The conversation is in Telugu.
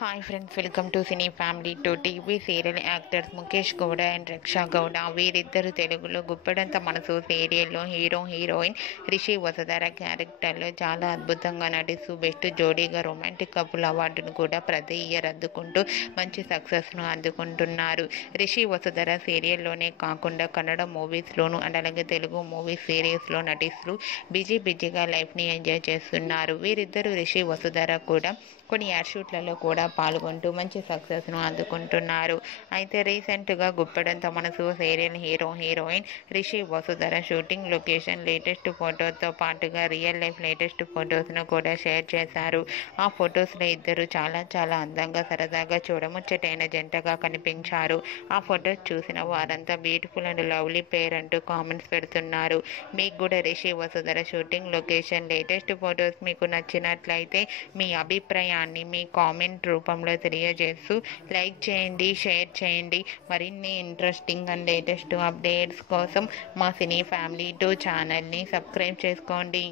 Hi friends, welcome to cine family. TV serial actors Mukesh Gowda and Raksha Gowda వీరిద్దరు తెలుగులో గుప్పెడంత మనసు సీరియల్లో హీరోయిన్ రిషి వసుధర క్యారెక్టర్లో చాలా అద్భుతంగా నటిస్తూ బెస్ట్ జోడీగా రొమాంటిక్ కపుల్ అవార్డును కూడా ప్రతి ఇయర్ అందుకుంటూ మంచి సక్సెస్ను అందుకుంటున్నారు. రిషి వసుధర సీరియల్లోనే కాకుండా కన్నడ మూవీస్లోను అండ్ అలాగే తెలుగు మూవీస్ సిరీస్లో నటిస్తూ బిజీగా లైఫ్ని ఎంజాయ్ చేస్తున్నారు. వీరిద్దరు రిషి వసుధర కూడా కొన్ని యాడ్ షూట్లలో కూడా పాల్గొంటూ మంచి సక్సెస్ను అందుకుంటున్నారు. అయితే రీసెంట్గా Guppedantha Manasu serial heroine Rishi Vasudhara shooting location latest ఫొటోస్తో పాటుగా రియల్ లైఫ్ లేటెస్ట్ ఫొటోస్ను కూడా షేర్ చేశారు. ఆ ఫొటోస్లో ఇద్దరు చాలా అందంగా సరదాగా చూడముచ్చటైన జంటగా కనిపించారు. ఆ ఫొటోస్ చూసిన వారంతా బ్యూటిఫుల్ అండ్ లవ్లీ పేర్ అంటూ కామెంట్స్ పెడుతున్నారు. మీకు కూడా Rishi Vasudhara shooting location latest photos మీకు నచ్చినట్లయితే మీ అభిప్రాయాన్ని మీ కామెంట్ రూపంలో తెలియజేస్తూ లైక్ చేయండి, షేర్ చేయండి. మరిన్ని ఇంట్రెస్టింగ్ అండ్ లేటెస్ట్ అప్డేట్స్ కోసం మా సినీ ఫ్యామిలీ 2 ఛానల్ని సబ్స్క్రైబ్ చేసుకోండి.